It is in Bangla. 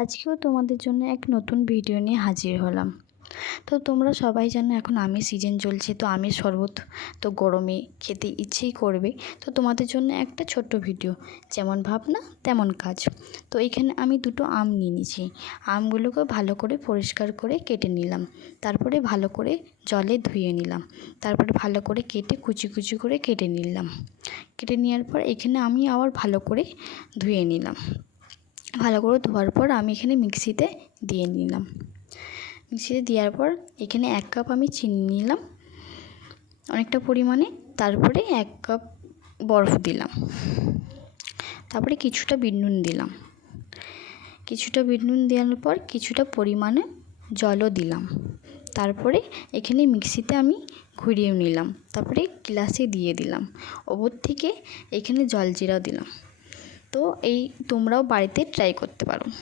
আজকেও তোমাদের জন্য এক নতুন ভিডিও নিয়ে হাজির হলাম। তো তোমরা সবাই জানো এখন আমের সিজন চলছে, তো আমের শরবত তো গরমে খেতে ইচ্ছেই করবে। তো তোমাদের জন্য একটা ছোট্ট ভিডিও, যেমন ভাবনা তেমন কাজ। তো এখানে আমি দুটো আম নিয়ে নিয়েছি। আমগুলোকে ভালো করে পরিষ্কার করে কেটে নিলাম, তারপরে ভালো করে জলে ধুয়ে নিলাম, তারপরে ভালো করে কেটে কুচি কুচি করে কেটে নিলাম। কেটে নেওয়ার পর এখানে আমি আবার ভালো করে ধুয়ে নিলাম। ভালো করে ধোয়ার পর আমি এখানে মিক্সিতে দিয়ে নিলাম। মিক্সিতে দেওয়ার পর এখানে 1 কাপ আমি চিনি নিলাম অনেকটা পরিমাণে, তারপরে 1 কাপ বরফ দিলাম, তারপরে কিছুটা বিট নুন দিলাম। কিছুটা বিট নুন দেওয়ার পর কিছুটা পরিমাণে জলও দিলাম। তারপরে এখানে মিক্সিতে আমি ঘুরিয়ে নিলাম, তারপরে গ্লাসে দিয়ে দিলাম। ওপর থেকে এখানে জলজিরাও দিলাম। তো এই তোমরাও বাড়িতে ট্রাই করতে পারো।